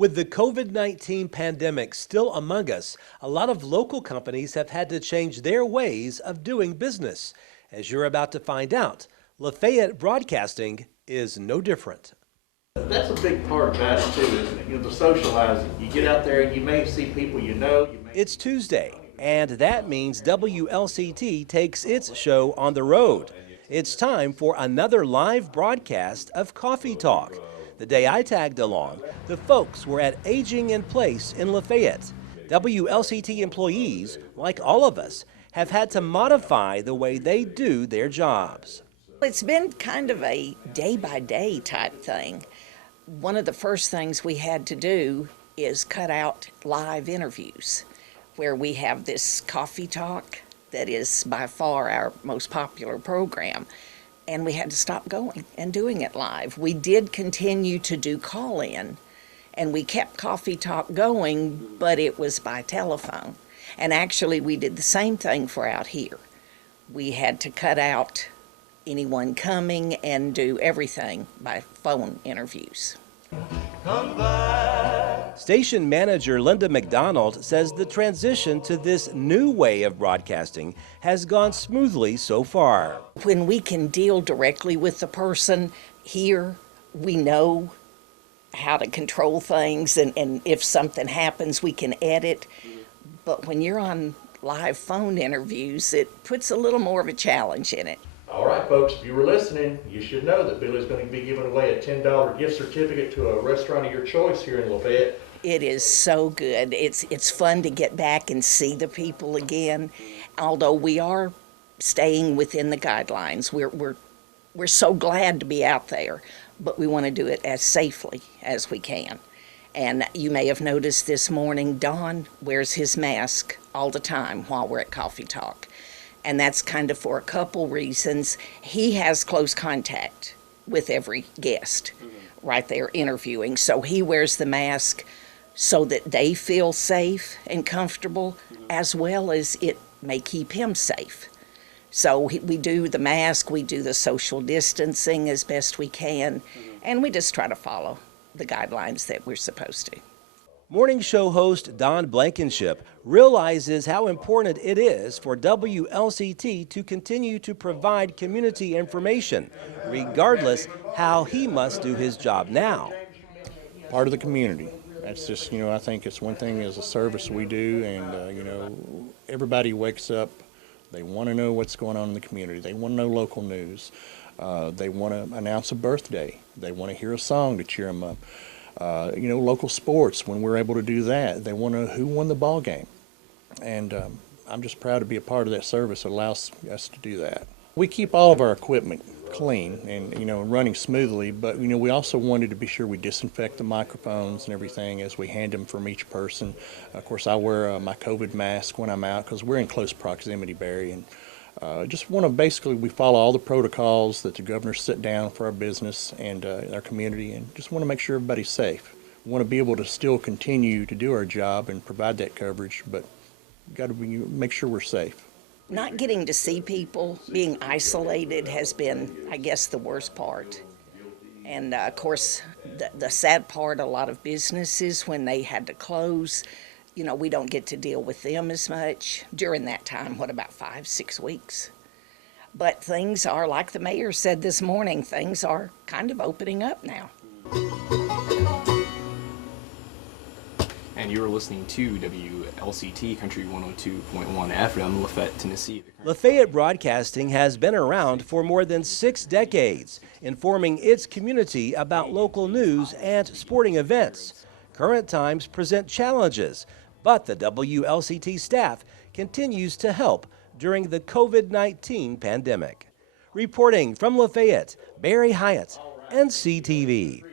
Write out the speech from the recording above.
With the COVID-19 pandemic still among us, a lot of local companies have had to change their ways of doing business. As you're about to find out, Lafayette Broadcasting is no different. That's a big part about it too, isn't it? You know, the socializing. You get out there and you may see people you know. It's Tuesday, and that means WLCT takes its show on the road. It's time for another live broadcast of Coffee Talk. The day I tagged along, the folks were at Aging in Place in Lafayette. WLCT employees, like all of us, have had to modify the way they do their jobs. It's been kind of a day-by-day type thing. One of the first things we had to do is cut out live interviews, where we have this Coffee Talk that is by far our most popular program. And we had to stop going and doing it live. We did continue to do call-in, and we kept Coffee Talk going, but it was by telephone. And actually, we did the same thing for out here. We had to cut out anyone coming and do everything by phone interviews. Station manager Linda McDonald says the transition to this new way of broadcasting has gone smoothly so far. When we can deal directly with the person here, we know how to control things, and if something happens, we can edit. But when you're on live phone interviews, it puts a little more of a challenge in it. All right, folks, if you were listening, you should know that Billy's going to be giving away a $10 gift certificate to a restaurant of your choice here in Lafayette. It is so good. It's fun to get back and see the people again. Although we are staying within the guidelines, we're so glad to be out there, but we want to do it as safely as we can. And you may have noticed this morning, Don wears his mask all the time while we're at Coffee Talk. And that's kind of for a couple reasons. He has close contact with every guest right there interviewing. So he wears the mask so that they feel safe and comfortable, as well as it may keep him safe. So we do the mask, we do the social distancing as best we can, and we just try to follow the guidelines that we're supposed to. Morning show host Don Blankenship realizes how important it is for WLCT to continue to provide community information, regardless how he must do his job now. Part of the community. That's just, I think it's one thing as a service we do, and, everybody wakes up, they want to know what's going on in the community. They want to know local news. They want to announce a birthday. They want to hear a song to cheer them up. Local sports, when we're able to do that, they want to know who won the ball game. And I'm just proud to be a part of that service that allows us to do that. We keep all of our equipment clean and, running smoothly, but, we also wanted to be sure we disinfect the microphones and everything as we hand them from each person. Of course, I wear my COVID mask when I'm out because we're in close proximity, Barry, and just want to we follow all the protocols that the governor set down for our business and our community, and just want to make sure everybody's safe. We want to be able to still continue to do our job and provide that coverage, but got to make sure we're safe. Not getting to see people, being isolated has been, I guess, the worst part. And of course, the sad part, a lot of businesses, when they had to close, we don't get to deal with them as much during that time, about 5-6 weeks. But things are, like the mayor said this morning, things are kind of opening up now. And you are listening to WLCT Country 102.1 FM, Lafayette, Tennessee. Lafayette Broadcasting has been around for more than 6 decades, informing its community about local news and sporting events. Current times present challenges, but the WLCT staff continues to help during the COVID-19 pandemic. Reporting from Lafayette, Barry Hiett, NCTV.